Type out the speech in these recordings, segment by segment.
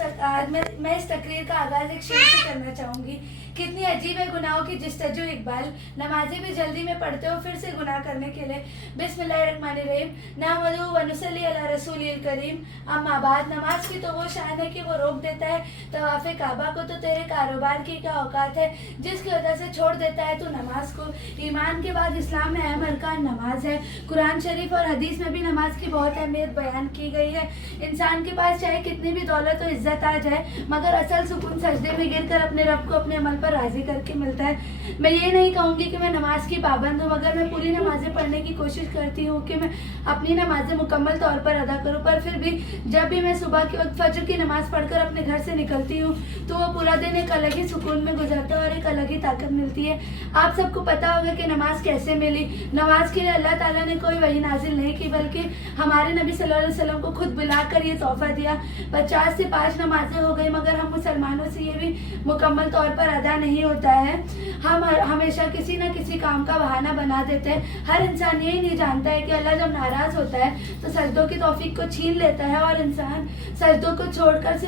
मैं इस तकरीर का आगाज एक शेर से करना चाहूँगी। कितनी अजीब है गुनाहों की जस्तजू इकबाल, नमाज़ें भी जल्दी में पढ़ते हो फिर से गुनाह करने के लिए। बिस्मिल्लाहिर्रहमानिर्रहीम, नहमदुहु व नुसल्ली अला रसूलिल करीम, अम्मा बाद। नमाज की तो वो शान है कि वो रोक देता है तवाफ़े काबा को, तो तेरे कारोबार की क्या औकात है जिसकी वजह से छोड़ देता है तू नमाज को। ईमान के बाद इस्लाम में अहम अरकान नमाज है। कुरान शरीफ और हदीस में भी नमाज की बहुत अहमियत बयान की गई है। इंसान के पास चाहे कितनी भी दौलत और इज्जत आ जाए, मगर असल सुकून सजदे में गिर कर अपने रब को अपने अमल पर राजी करके मिलता है। मैं ये नहीं कहूँगी कि मैं नमाज की पाबंद हूँ, मगर मैं पूरी नमाजें पढ़ने की कोशिश करती हूँ कि मैं अपनी नमाजें मुकम्मल तौर पर अदा करूँ। पर फिर भी जब भी मैं सुबह के वक्त फजर की नमाज पढ़कर अपने घर से निकलती हूँ तो वो पूरा दिन एक अलग ही सुकून में गुजरता है और एक अलग ही ताकत मिलती है। आप सबको पता होगा कि नमाज कैसे मिली। नमाज के लिए अल्लाह ताला ने कोई वही नाजिल नहीं की, बल्कि हमारे नबी सल्लल्लाहु अलैहि वसल्लम को खुद बुलाकर ये तोहफा दिया। 50 से 5 नमाजें हो गई, मगर हम मुसलमानों से ये भी मुकम्मल तौर पर अदा नहीं होता है। हम हमेशा किसी न किसी काम का बहाना बना देते हैं। हर इंसान यही नहीं जानता है कि अल्लाह जब नाराज होता है तो सजदों की तौफीक को छीन लेता है और इंसान सजदों को छोड़कर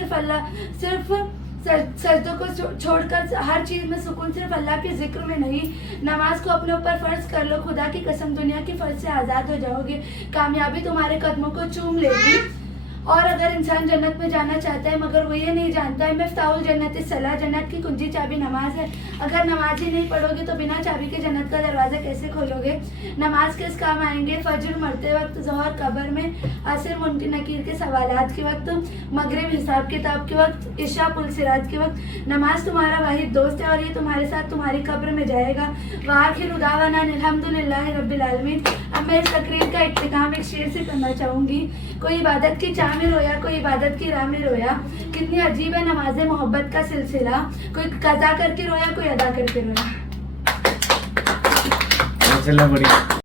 सजदों को छोड़कर हर चीज़ में सुकून सिर्फ अल्लाह के जिक्र में नहीं। नमाज को अपने ऊपर फ़र्ज कर लो, खुदा की कसम दुनिया की फ़र्ज से आज़ाद हो जाओगे। कामयाबी तुम्हारे कदमों को चूम लेगी। और अगर इंसान जन्नत में जाना चाहता है मगर वो ये नहीं जानता है, मिफ्ताहुल जन्नत सलाह, जन्नत की कुंजी चाबी नमाज है। अगर नमाज ही नहीं पढ़ोगे तो बिना चाबी के जन्नत का दरवाज़ा कैसे खोलोगे। नमाज किस काम आएंगे? फजर मरते वक्त, ज़ोहर कब्र में, असर मुनकर नकीर के सवालात के वक्त, मगरिब हिसाब किताब के वक्त, इशा पुल सिरात के वक्त। नमाज तुम्हारा वाहिद दोस्त है और ये तुम्हारे साथ तुम्हारी कब्र में जाएगा। वाखिर दावाना अल्हम्दुलिल्लाहि रब्बिल आलमीन। अब मैं इस तकरीर का इख्तिताम एक शेर से करना चाहूँगी। कोई इबादत की चाह में रोया, कोई इबादत की राह में रोया। कितनी अजीब है नमाज़े मोहब्बत का सिलसिला। कोई कज़ा करके रोया, कोई अदा करके रोया। माशाल्लाह, बढ़िया।